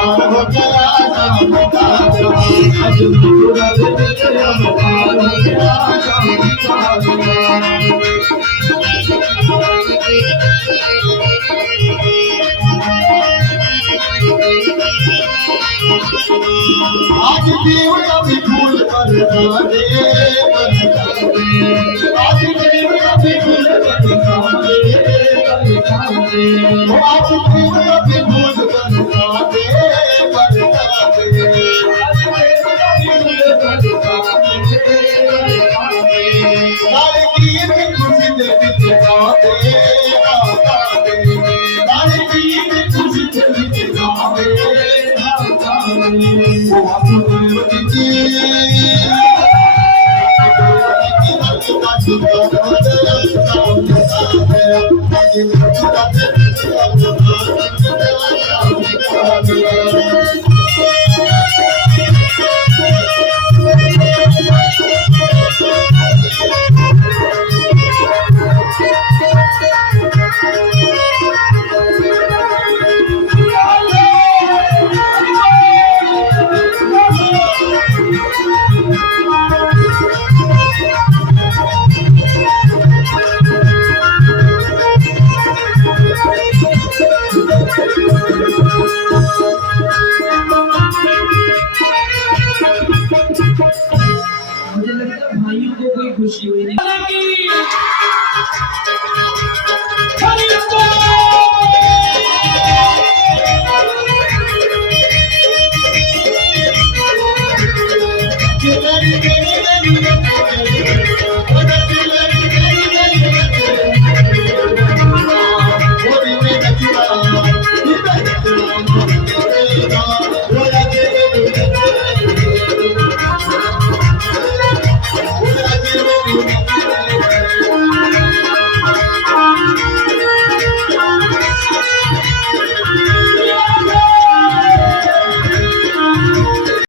पार हो गया शाम का जहां आज मथुरा में अब पार हो गया शाम का जहां आज देव कभी फूल बरसा दे आज देव कभी फूल बरसा दे आज देव कभी फूल बरसा दे लाल की खुशी दे बिता दे लाल की खुशी दे बिता दे मुझे लगता है भाइयों को कोई खुशी हुई नहीं।